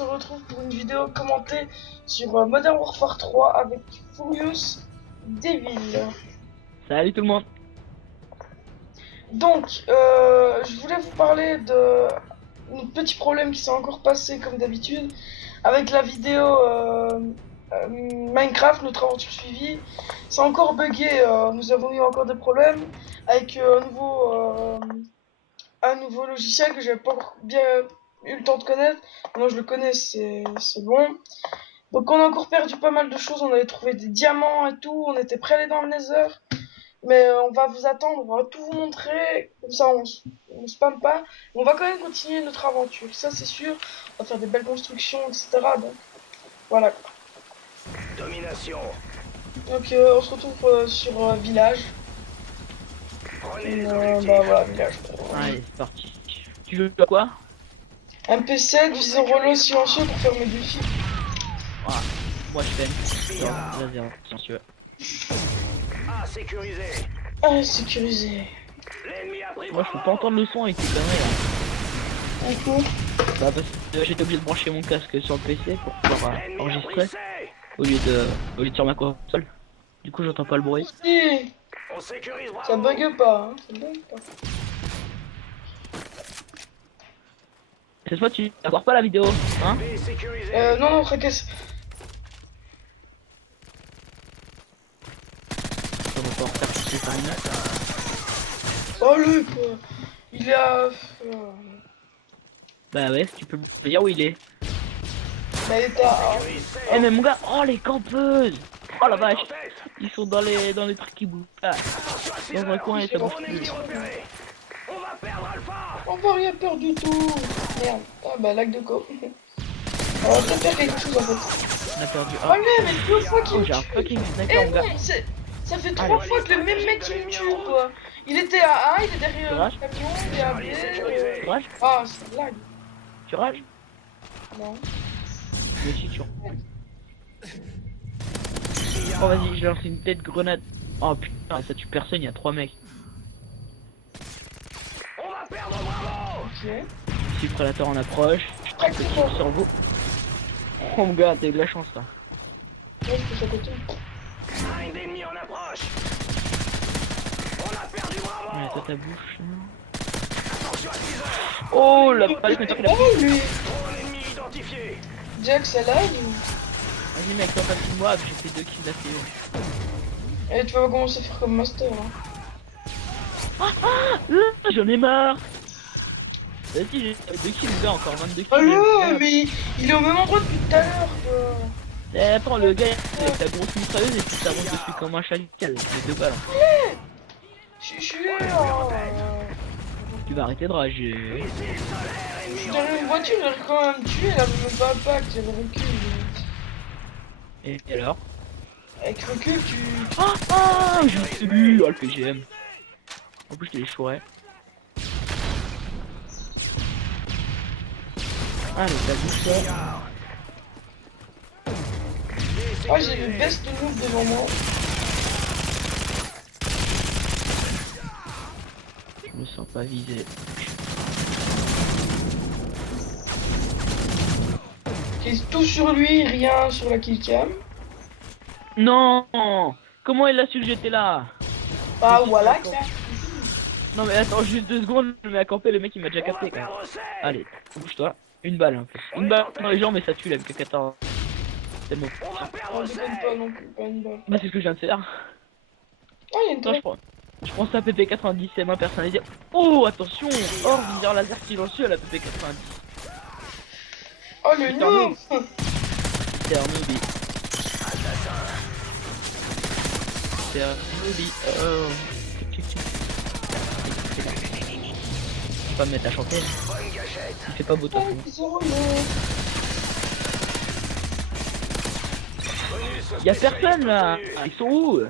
se retrouve pour une vidéo commentée sur Modern Warfare 3 avec Furious Devil. Salut tout le monde. Donc, je voulais vous parler de un petit problème qui s'est encore passé comme d'habitude avec la vidéo Minecraft, notre aventure suivie. C'est encore bugué, nous avons eu encore des problèmes avec un nouveau logiciel que j'avais pas encore bien eu le temps de connaître. Maintenant je le connais, c'est bon. Donc on a encore perdu pas mal de choses, on avait trouvé des diamants et tout, on était prêts à aller dans le Nether. Mais on va vous attendre, on va tout vous montrer, comme ça on spamme pas. On va quand même continuer notre aventure, ça c'est sûr. On va faire des belles constructions, etc. Donc voilà. Domination. Donc on se retrouve sur village. Prenez les Bah objectifs. voilà, village. Allez, c'est parti. Tu veux à quoi? Un PC, viseur relais silencieux pour faire mes défis. Ah, moi je fais. Vas-y, silencieux. A sécurisé. Ah, sécurisé. L'ennemi a pris. Moi je peux pas entendre le son avec tes conneries là. Un coup. Bah parce que j'étais obligé de brancher mon casque sur le PC pour pouvoir L'ennemi a enregistrer pris C. au lieu de sur ma console. Du coup j'entends pas le bruit. Si, On sécurise Bravo. ça bug pas, hein. Ça bug pas. Cette fois tu vas voir pas la vidéo, hein? B sécurisé. Non, tracasse. On va pouvoir faire toutes les 5 minutes. Oh le quoi. Il est à... Bah ouais, tu peux me dire où il est. Bah il est à... Sécurise C. Eh mais mon gars, oh les campeuses! Oh la vache! En tête. Ils sont dans les trucs qui bougent. Ah, Attention à 6 dans un heures. coin et ça bouge Mon plus. ennemi repéré. On va perdre Alpha. On va rien perdre du tout. Merde. Ah bah lac de co. On va peut-être faire quelque chose en fait. On a perdu Oh un. non, mais deux fois qu'il Oh me j'ai un tue. fucking Eh sniper mon gars. non, ça fait Allez. 3 fois que le même mec qui me tue quoi. Il était à A, il est derrière Courage. le camion, il est à B. Tu rages? Ah, c'est lag. Tu rages? Non. Mais si tu. Oh vas-y, je lance une tête grenade. Oh putain, ça tue personne, il y a 3 mecs. On va perdre Bravo. Ok. Si le prédateur en approche, je traque le tir sur vous. Oh mon gars, t'as eu de la chance là. Ouais, je peux à côté. Un ennemi en approche. On a perdu Bravo. Ouais, toi ta bouche. hein. Attention à 6 heures. Oh la balle que qu'il a pris. Oh lui. Drone ennemi identifié. Jack, ça lag. Vas-y mec, toi pas de moi, j'ai fait 2 kills d'affilée. Et tu vas commencer à faire comme master. Hein. J'en ai marre. Vas-y, j'ai 2 kills gars, encore 22 kills. Oh là, mais il est au même endroit depuis tout à l'heure quoi. Eh, attends, le gars avec ta grosse mitrailleuse et puis ça monte dessus comme un chacal avec les 2 balles. Je suis là. Tu vas arrêter de rager. Missile solaire Je ennemi suis en dans une voiture, j'arrive quand même à me tuer, elle avait même pas impact, j'ai le recul. Et alors? Avec recul, tu... Ah, je suis oh le PGM. En plus, je les chourais. Allez, t'as bouche ça. Oh, j'ai le best move devant moi. Je me sens pas visé. J'ai tout sur lui, rien sur la killcam. Non! Comment il a su que j'étais là? Ah, voilà, là. Non mais attends, juste 2 secondes, je me mets à camper, le mec il m'a déjà On va capté quand même. perdre C. Allez, bouge-toi. Une balle un peu. Une balle dans les jambes mais ça tue la MK14. C'est bon. On va Oh, perdre je C. déconne pas non plus, pas une balle. Bah c'est ce que je viens de faire. Ah, il y a une Attends, tour. je prends ça PP90, c'est main personnalisée. Oh attention! Hors viseur laser silencieux à la PP90. Oh, le Putain, noob. C'est un newbie. C'est un newbie. Oh. On va pas me mettre à chanter. Bonne gâchette. Il fait pas beau toi. Oh, ils sont relous. Bonus Y'a personne là! obtenu. Ils sont où?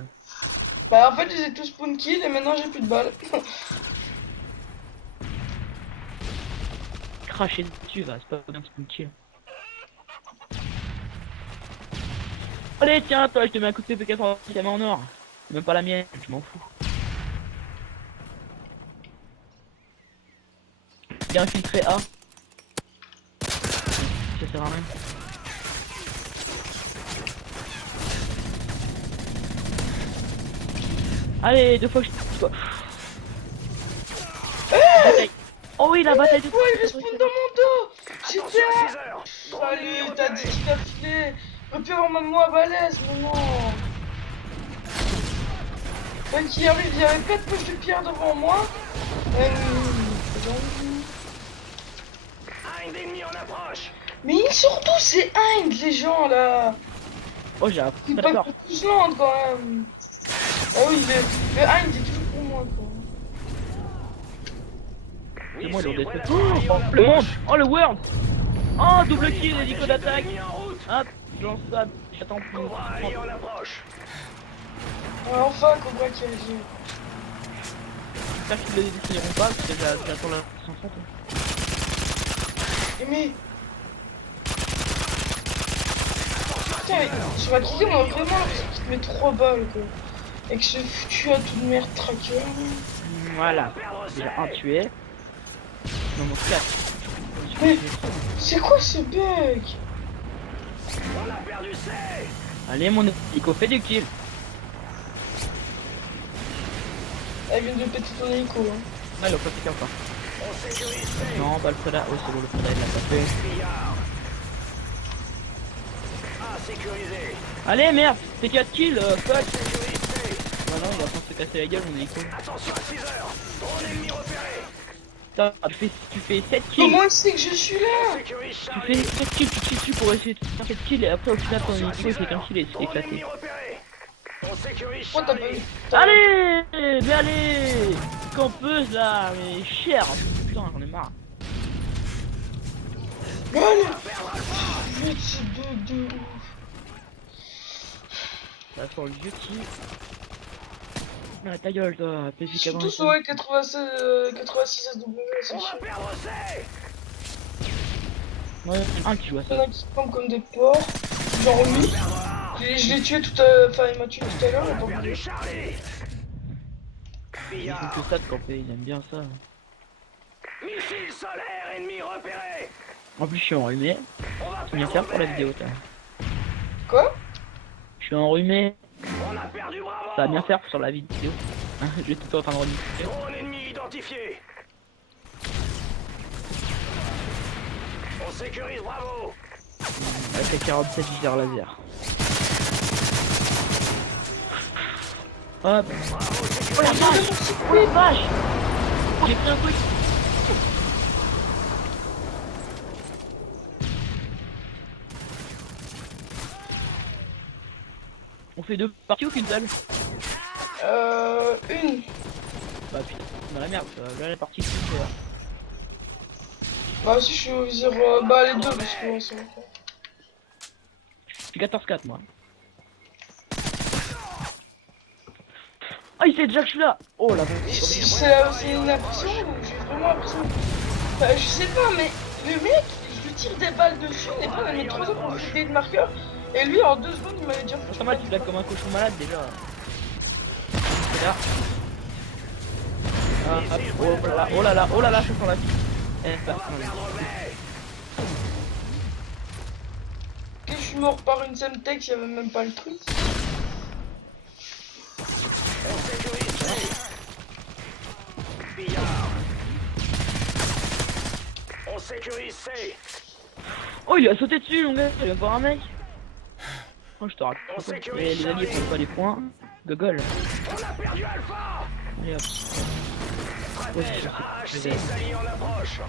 Bah, en fait, je les ai tous spawn kill et maintenant j'ai plus de balles. Cracher dessus va, c'est pas bien de kill. Allez tiens, toi je te mets un coup de PP90, la main en or. C'est même pas la mienne, je m'en fous. Bien infiltré A. ça sert à rien. Allez, 2 fois que je... Bataille. Oh oui, la bataille de... Ouais, il respawn dans mon dos. Attention J'étais à à... 6 heures. Drone ennemi Allez, t'as dit repéré. qu'il a filé. Le pire en même moi balèze, mais non. Quand il arrive, il y avait 4 poches de pierre devant moi. Un ennemi en approche. Mais ils sont tous ces Hind, les gens là. Oh, j'ai appris. Ils D'accord. peuvent tous land quand même. Ah oui, le Hind est toujours pour moi quoi. C'est moi, c'est le vrai, la oh, bataille en le monde. approche. Oh, le world. Oh, double kill, hélico Stratégique de d'attaque. l'ennemi en route. Hop, je lance ça. J'attends plus. Cobra allié en approche. Ouais, enfin, Cobra qui agit. J'espère qu'ils ne les définiront pas, parce que j'attends la 130. Mais... Putain, sur la kill, on a vraiment l'impression qu'il te met 3 balles quoi. Avec ce foutu à toute merde tracker. Voilà. Déjà un tué. Non, mon 4. Mais c'est quoi ce bug? On a perdu C. Allez, mon hélico, fait du kill. Elle vient de péter ton hélico hein. Ah, il a pas fait qu'un pas. On sécurise C. Non, pas le Freda. Oh, c'est bon, le Freda, il l'a pas fait. Billard. A sécurisé. Allez, merde, c'est 4 kills, fuck. Sécurise C. Bah non, il va pas se casser la gueule, mon hélico. Attention à 6 heures. Drone ennemi repéré. Putain, tu fais 7 kills. Comment il sait que je suis là? Sécurise Tu Charlie. fais 7 kills, tu tires dessus pour essayer de faire 7 kills, et après, au final, ton hélico, il fait qu'un kill et c'est Drone ennemi éclaté. repéré. On sécurise Pourquoi t'as pas Charlie. eu? Allez, mais allez, campeuse là, mais cher. Putain, j'en ai marre. Allez. Vite, c'est bug de ouf. Ça sent le vieux kill. Ah, ta gueule, toi, Ils PFK sont tous ouais 86 SW, c'est On va chiant. perdre C. Ouais, un qui joue à Il y en ça. a qui tombent comme des porcs. Genre lui. Perdre A. Je l'ai tué tout à... Enfin, il m'a tué tout à l'heure, On j'ai a pas perdu voulu. Charlie. Il Billard. joue que ça de camper, il aime bien ça. Missile solaire ennemi repéré. En plus, je suis enrhumé. On va C'est bien perdre faire pour la B. vidéo, toi. Quoi? Je suis enrhumé. On a perdu Bravo. Ça va bien faire sur la vidéo. Je vais tout le temps en train de redire. Drone ennemi identifié. On sécurise Bravo. Avec la 47 viseur laser. Hop. Bravo Oh la sécurisé. vache! Oh les vaches! J'ai pris un truc! On fait 2 parties ou qu'une seule? Une. Bah putain, dans la merde, là la partie c'est Bah aussi, je suis au viseur... bah les deux, parce que ouais, c'est bon. je suis 14-4 moi. Ah il sait déjà que je suis là! Oh la vache! C'est une impression ou j'ai vraiment l'impression... Enfin, je sais pas, mais le mec, je lui tire des balles dessus, il n'est pas dans mes 3 heures pour vider de marqueur. Et lui, en 2 secondes, il m'avait déjà C'est foutu. pas mal, tu te lèves comme un cochon malade déjà. C'est là. Ah, hop, oh là là, oh là là, oh là là, je sens la vie. Eh, On va personne. perdre B. Que je suis mort par une Semtex, il y avait même pas le truc. On sécurise C. Billard. On sécurise C. Oh, il a sauté dessus, mon gars, il va voir un mec. Oh, je te raconte. On sécurise Mais les alliés Charlie. prennent pas les points. Gogol. On a perdu Alpha. Allez hop. Stratège AH6 allié en approche.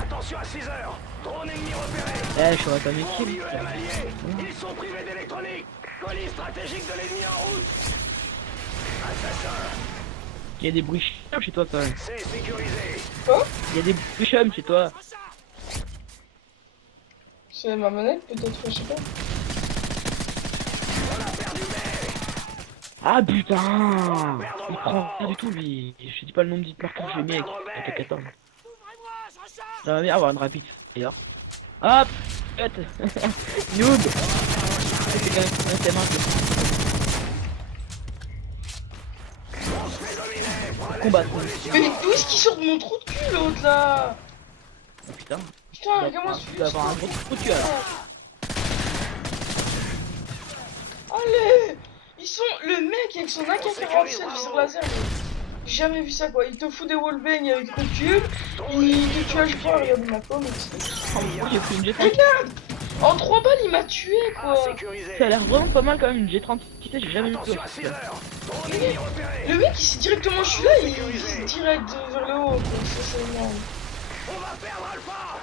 Attention à 6 heures. Drone ennemi repéré. Eh, je serais pas mes kills. UM allié. Ils sont privés d'électronique. Colis stratégique de l'ennemi en route. Assassin. Il y a des bruits chums chez toi quand même. C'est sécurisé. Quoi? Il y a des bruits chums chez toi. C'est ma manette, peut-être, je sais pas. On a perdu B. Ah putain! Il prend pas du tout lui. Je dis pas le nombre d'histoires que j'ai mis avec le 14. Ça va bien avoir une rapide d'ailleurs. Hop! Noob! C'est quand même un thème On se fait dominer. Prenez combat. Mais d'où est-ce qu'il sort de mon trou de cul, l'autre, là? Oh putain. Putain, regarde-moi ce Tu vas avoir un gros trou de cul alors. Allez! Ils sont... Le mec avec son AK-47 viseur laser, mais... J'ai jamais vu ça quoi, il te fout des wallbangs avec recul, il te tue à chaque fois, regarde ma pomme aussi. Oh, j'ai pris une G30. Regarde! En 3 balles il m'a tué quoi! Sécurisé. Ça a l'air vraiment pas mal quand même une G30. Tu sais, j'ai jamais vu ça. Attention à 6 heures. Drone ennemi repéré. Le mec il sait directement je suis là, il vise direct vers le haut quoi, ça c'est énorme. On va perdre Alpha.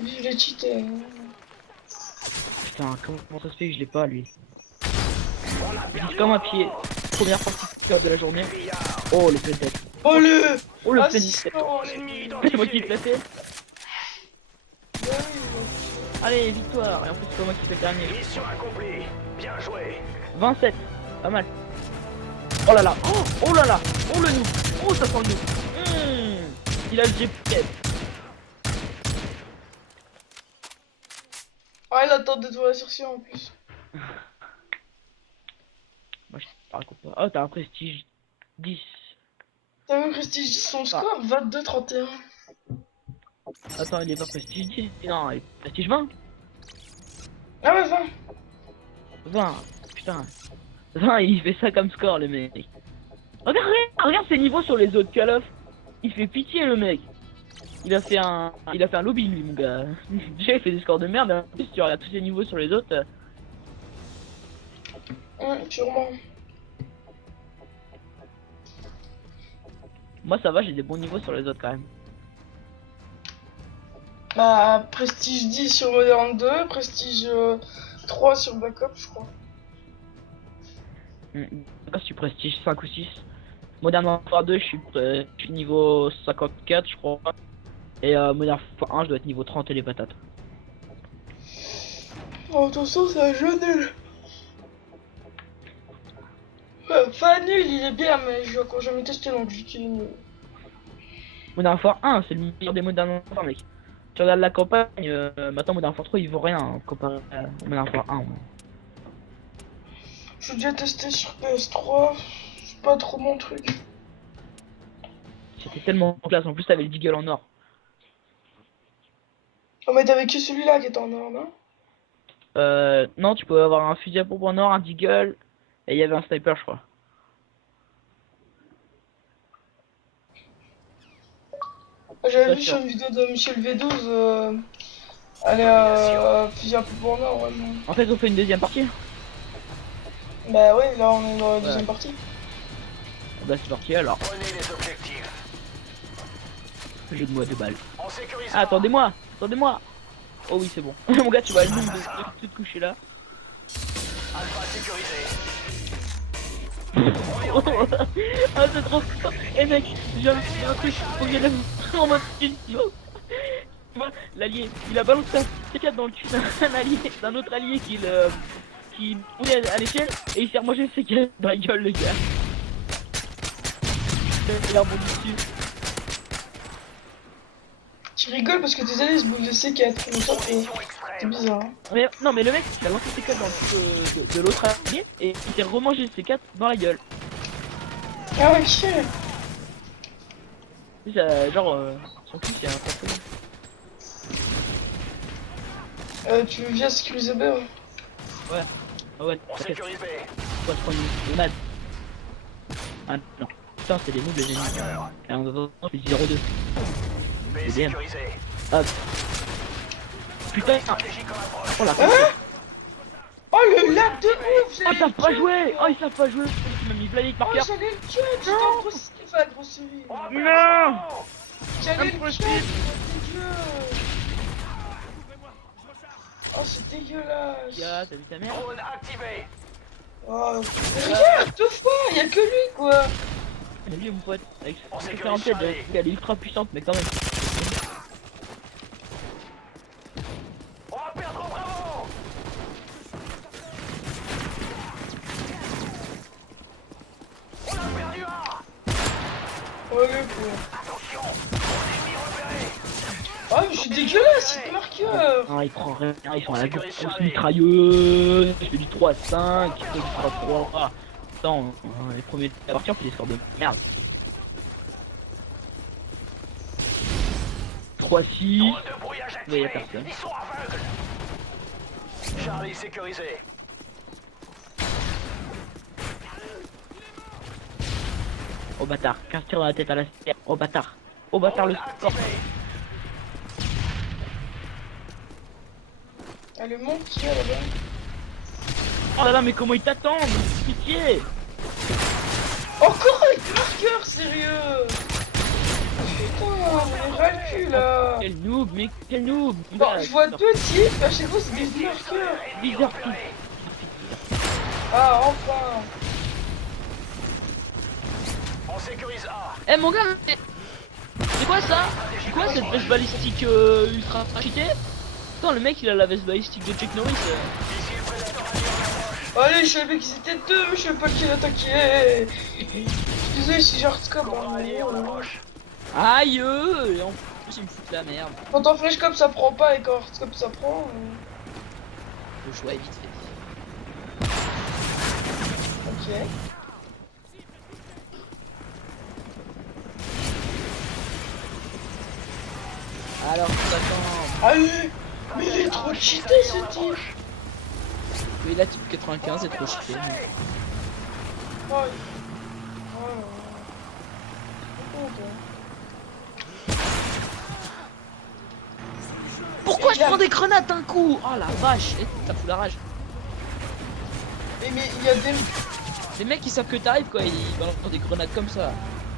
Vive les cheatés. Putain, comment ça se fait que je l'ai pas lui? On a Je perdu. dis comme un pied. Première partie de la journée. Oh le plein tête. Oh le! Oh le plein tête. Assistant! Ennemi C'est moi qui l'ai identifié. placé. Allez, victoire. Et en plus c'est pas moi qui fais le dernier. Mission accomplie. Bien joué. 27. Pas mal. Oh là là. Oh là là. Oh le nous. Oh ça sent le nous. Il a le GPS. Ah il attend de voir l'insertion en plus. Moi je te raconte pas. Oh t'as un prestige 10. T'as vu Prestige 10 son score? 22-31. Attends, il est pas prestige 10. Non, il est prestige 20. Ah ouais 20. 20. Putain. 20, il fait ça comme score le mec. Regarde ses niveaux sur les autres Call of. Il fait pitié le mec. Il a fait un lobby lui mon gars. Déjà il fait des scores de merde, mais en plus tu regardes tous ses niveaux sur les autres. Sûrement. Moi ça va, j'ai des bons niveaux sur les autres quand même. Bah Prestige 10 sur Modern 2, Prestige 3 sur Black Ops je crois. Je sais pas si tu prestige 5 ou 6. Modern Warfare 2 je suis niveau 54 je crois. Et Modern Warfare 1 je dois être niveau 30 et les patates. Oh attention c'est un jeu nul. Pas nul il est bien mais je l'ai encore jamais testé donc j'utilise nul. Modern Warfare 1 c'est le meilleur des Modern Warfare mec. Tu regardes la campagne, maintenant Modern Warfare 3 il vaut rien hein, comparé à Modern Warfare 1. Ouais. J'ai déjà testé sur PS3, c'est pas trop mon truc. C'était tellement en classe, en plus t'avais le deagle en or. Oh mais t'avais que celui-là qui était en or non? Non, tu pouvais avoir un fusil à pompe en or, un deagle, et il y avait un sniper je crois. J'avais Pas vu sûr. sur une vidéo de Michel V12, aller à fusil à pompe en or, ouais non. En fait on fait une deuxième partie. Bah ouais là on est dans la deuxième partie. Bah c'est parti alors, Prenez les objectifs. jeu de moi 2 balles. On sécurise. Ah attendez-moi. Oh oui c'est bon. Mon gars tu vois le nombre de trucs couchés là. Alpha sécurisé. Ah c'est trop fort. Eh mec, j'ai un truc, faut que je lève en mode studio. Tu vois, l'allié, il a balancé un C4 dans le cul d'un allié, d'un autre allié qui roulait à l'échelle et il s'est remangé le C4 dans la gueule le gars. Il a rebondi dessus. Tu rigoles parce que tes alliés se bouffent de C4, mais ça c'est Mission extrême. bizarre. Hein. Mais, non mais le mec il a lancé le C4 dans le cul de l'autre allié et il s'est remangé le C4 dans la gueule. Ah ok. Genre son cul c'est un peu. Tu viens sécuriser B ouais. Ouais. Ah ouais, On t'inquiète. sécurise B. Pourquoi je prends une grenade? Ah non. Putain, c'est des noobs les ennemis. Et en attendant, je fais 0-2. B C'est bien. sécurisé. Hop. Putain. Stratégique en approche. Oh la Hein? Oh le lac de ouf! Oh ils savent pas jouer. Oh ils savent pas jouer. Il m'a mis Vladik par Oh cœur. j'allais le tuer, j'étais en grosserie, enfin grosserie. On va perdre Non. Bravo. J'allais le tuer, Impossible. mon dieu. Oh c'est dégueulasse. Y'a, t'as vu ta mère? Drone activé. Oh, regarde, deux fois, y'a que lui quoi. T'as vu mon pote? Avec On sa sécurise 47, Charlie. elle est ultra puissante mais quand même. On va perdre Bravo. On a perdu A. Oh le quoi. Attention. Drone ennemi repéré. Oh mais je suis dégueulasse, il te marqueur. Ah ils prennent rien, ils sont à la grosse mitrailleuse. Je fais du 3 à 5, je fais du 3 à 3. Attends, les premiers à partir on fait des scores de merde. 3-6. Drone de brouillage Mais y a activé. personne. Ils sont aveugles. Charlie sécurisé. Oh bâtard, 15 tirs dans la tête à la stère. Oh bâtard. Oh bâtard le Drone sport. activé. Allez, monte, tu es là-bas. Oh là là, mais comment ils t'attendent? Pitié. Encore avec marqueur, sérieux. Putain, on est ras le cul là. Quel noob, mais quel noob. Bon, je vois deux types, à chaque fois c'est des marqueurs. Bizarre tout. Ah, enfin. On sécurise A. Eh mon gars, c'est quoi ça? C'est quoi cette veste balistique ultra cheatée? Attends, le mec il a la veste balistique de Chuck Norris. Ici le prédateur allié en approche. Allez, je savais qu'ils étaient deux, mais je savais pas lequel attaquer. Je suis désolé si j'ai hardcore. Cobra allié en approche. Aïe, et en plus il me fout la merde. Quand en flashcop ça prend pas et quand hardscope ça prend. Faut jouer vite fait. Ok. Alors, t'attends. Allez. Mais il est trop cheaté ce type. Oui, la type 95 est trop cheaté. Oh, Pourquoi je prends des grenades d'un coup? Oh la vache, ça fout la rage. mais il y a des. Les mecs ils savent que t'arrives quoi, ils balancent des grenades comme ça.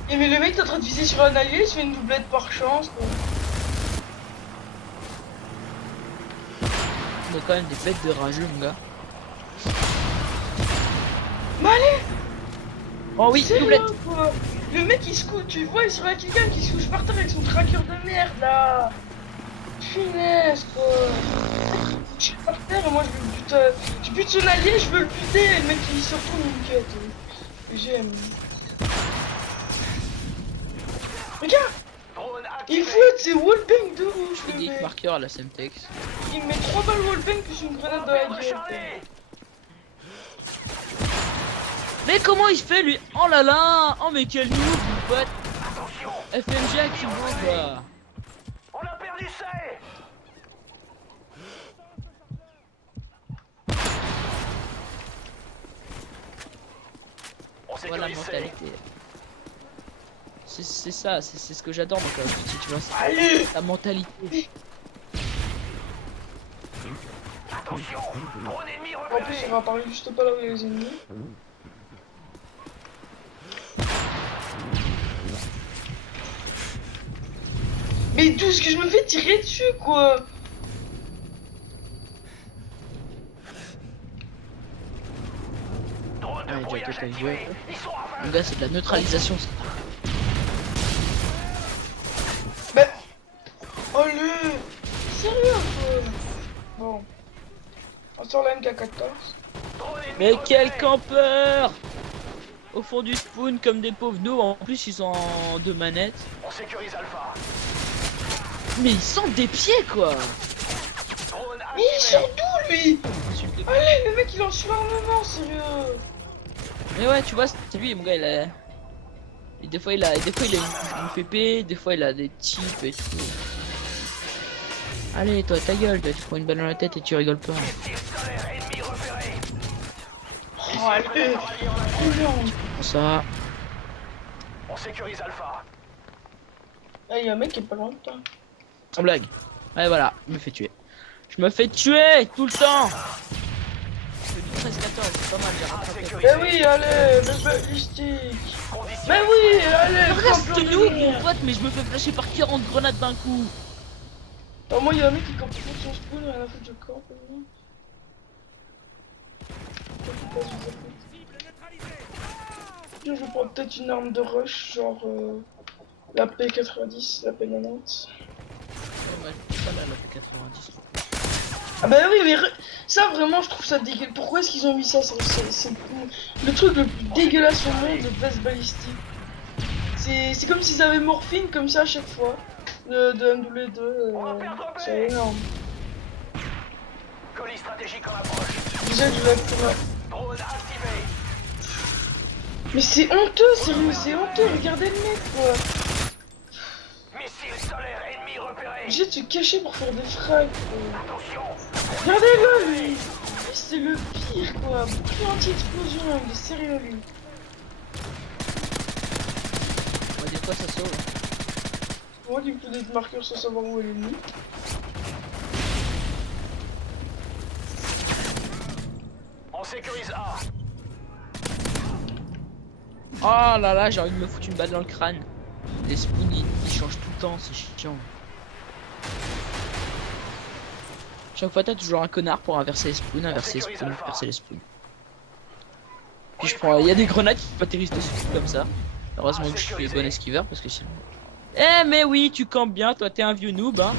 Et mais le mec t'es en train de viser sur un allié, il se fait une doublette par chance quoi. On a quand même des bêtes de rageux mon gars. Mais allez. Oh oui, C'est doublette. là, quoi. Le mec il se couche, tu vois, il serait quelqu'un qui se couche par terre avec son tracker de merde là. Finesse quoi. Je suis par terre et moi je veux buter. Je bute son allié, je veux le buter et le mec il se retourne une quête. J'aime. Regarde, Drone il activé. flotte, c'est wallbang de rouge Je fais le des mec. marqueurs à la Semtex. Il me met 3 balles wallbang plus une grenade dans la Perdre gueule. Charlie. Mais comment il fait lui? Oh là là. Oh mais quel noob mon pote. Attention. FMG activement quoi. On a perdu C. On Voilà sécurise C. mentalité. C'est ça, c'est ce que j'adore donc tu vois, c'est Allez. la mentalité. Attention. Drone ennemi En plus, repéré. on va parler juste pas là où il y a les ennemis. Mais d'où est-ce que je me fais tirer dessus, quoi? Drone de Ouais, brouillage j'ai activé. joué. Ils sont aveugles. Mon gars, c'est de la neutralisation. Ça. Mais... Allez. Sérieux, quoi? Bon. On sort la MK14. Drone ennemi Mais quel repéré. campeur! Au fond du spawn comme des pauvres noobs. En plus, ils sont en 2 manettes. On sécurise Alpha. Mais ils sentent des pieds quoi! Drone Mais il sort activé. d'où, lui? Insulte. Allez, le mec, il lance sur l'armement, sérieux. Mais ouais, tu vois, c'est lui, mon gars, il a. Et des fois, il a une PP, des fois, il a des types et tout. Allez, toi, ta gueule, toi, tu prends une balle dans la tête et tu rigoles pas. Missile solaire ennemi repéré. Oh, allez. Allié en approche. Ça. On sécurise Alpha. Ah, il y a un mec qui est pas loin de toi. Sans blague. Ouais, voilà, je me fais tuer. Je me fais tuer tout le temps! Je fais du 13-14, c'est pas mal, j'ai rattrapé. Mais oui, allez, le balistique. Condition. Mais oui, allez, Reste champion noob, du mon monde. pote, mais je me fais flasher par 40 grenades d'un coup. Oh, moi, il y a un mec qui campe sur son spawn, rien à foutre, je campe. Je vais prendre peut-être une arme de rush, genre la P90, la P90. Ouais, moi, je suis pas là, la P90. Ah bah oui, mais ça vraiment, je trouve ça dégueulasse. Pourquoi est-ce qu'ils ont mis ça? C'est le truc le plus dégueulasse au monde, de veste balistique. C'est comme s'ils avaient morphine comme ça à chaque fois. De MW2, c'est énorme. Colis stratégique en approche. Déjà, je vais être là. Drone activé. Mais c'est honteux, sérieux, c'est honteux, regardez le mec quoi. Missile solaire ennemi repéré. obligé de se cacher pour faire des frags. Attention. Regardez-le, lui. Lui, c'est le pire, quoi. Bouclier anti-explosion, il est sérieux, lui. Ouais, des fois ça sauve. Moi qui me fait des marqueurs sans savoir où est l'ennemi. On sécurise A. Oh là là, j'ai envie de me foutre une balle dans le crâne. Les spawns ils changent tout le temps, c'est chiant. Chaque fois t'as toujours un connard pour inverser les spawns, inverser les spawns, inverser les spawns. Puis je prends, il y a des grenades qui atterrissent dessus comme ça. Heureusement que je suis bon esquiveur parce que sinon. Eh mais oui, tu campes bien, toi t'es un vieux noob hein.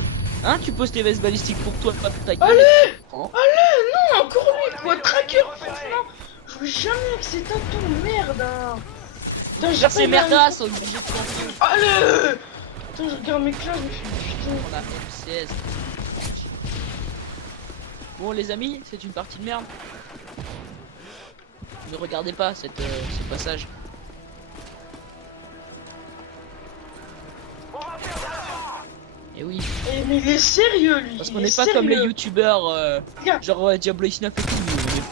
Hein, tu poses tes vestes balistiques pour toi, pas pour ta gueule. Allez, Oh. allez, non, encore lui, quoi. Tracker, franchement. Je veux jamais que c'est un tour, merde. Hein. Putain, j'ai C'est merdas, sont obligés de camper. Allez. Putain, je regarde mes classes, je me fais putain. On a M16. Bon les amis, c'est une partie de merde. Ne regardez pas ce passage. On va perdre Et oui, Eh, mais il est sérieux, lui. parce il qu'on est n'est pas comme les sérieux. youtubeurs Regarde. genre Diablo X9 et tout.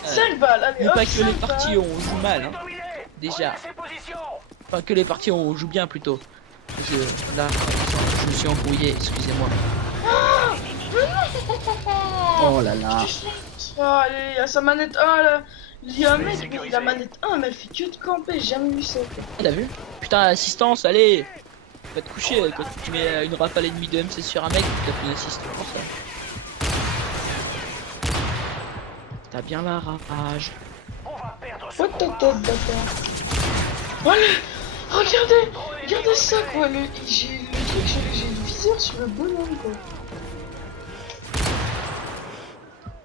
On est 5 balles, allez, pas hop, que les 5 parties balles. où on joue mal hein. dominé. Déjà. Prenez ses positions. Enfin que les parties où on joue bien plutôt. Parce que là, je me suis embrouillé, excusez-moi. Oh là là. Ah, allez, à sa manette 1, là. Il y a un Je vais mec, mais sécuriser. la manette 1, mais elle fait que de camper, j'ai jamais vu ça. Quoi. T'as vu? Putain, assistance, allez! Va te coucher quand tu mets une rafale et demie de MC sur un mec, tu t'as fait une assistance pour ça. T'as bien la rage. On va perdre ce What ta combat. tête, bâtard. Allez, regardez ça, quoi. J'ai le viseur sur le bonhomme, quoi.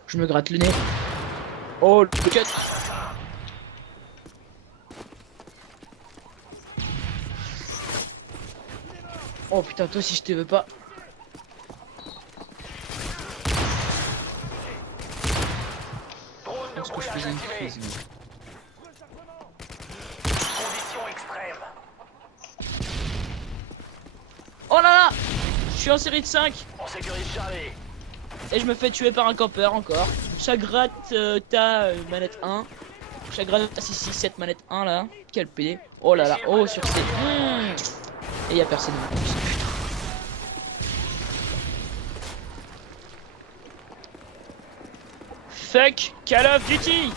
Je me gratte le nez. Oh, le cut! Oh putain, toi si je te veux pas. Drone Je de pense que je brouillage faisais une activé. crise. Conditions extrêmes. Oh là là! Je suis en série de 5 On sécurise Charlie. et je me fais tuer par un campeur encore. Chaque gratte t'as manette 1. Chaque gratte t'as 6, 7 manette 1 là. Quel PD. Oh là là, oh sur C. Et y a personne. Fuck Call of Duty.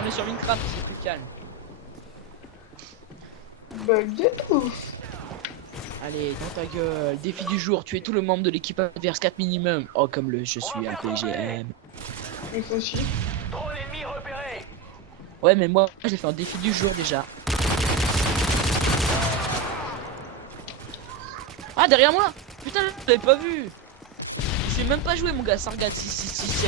On est sur Minecraft, c'est plus calme. Bug de ouf. Allez, dans ta gueule, défi du jour, tuer tout le membre de l'équipe adverse 4 minimum. Oh comme le je suis un PGM. Il faut aussi. Drone ennemi repéré. Ouais mais moi j'ai fait un défi du jour déjà. Ah derrière moi. Putain je l'avais pas vu. Je sais même pas jouer mon gars, ça regarde 6.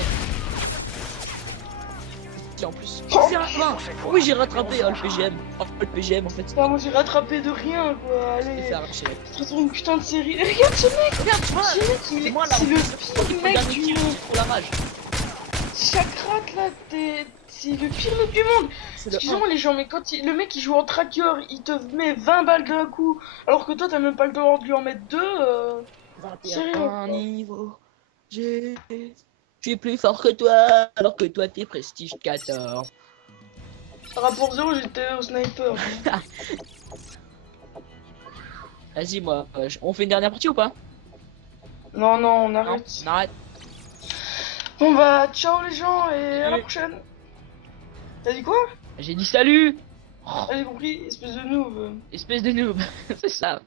En plus. Oh, C'est un fin. Oui j'ai rattrapé le PGM. Oh le PGM en fait. Putain, moi j'ai rattrapé de rien, quoi. Je l'ai Allez. fait arracher. Je te une putain de série. Et regarde ce mec. Regarde tu vois. Ce mec, il est. Moi là. C'est le pire mec du monde. Pour la rage. Chaque rate là, c'est le pire mec du monde. C'est le Excusez-moi les gens, mais quand le mec il joue en tracker, il te met 20 balles d'un coup, alors que toi t'as même pas le droit de lui en mettre 2. Sérieux, 21 quoi. niveau. Je suis plus fort que toi, alors que toi t'es prestige 14. Rapport 0, j'étais au sniper. Vas-y moi, on fait une dernière partie ou pas? Non, non, on Non, arrête. on arrête. Bon bah, ciao les gens et à la prochaine. T'as dit quoi? J'ai dit salut. J'ai compris, espèce de noob. Espèce de noob. C'est ça.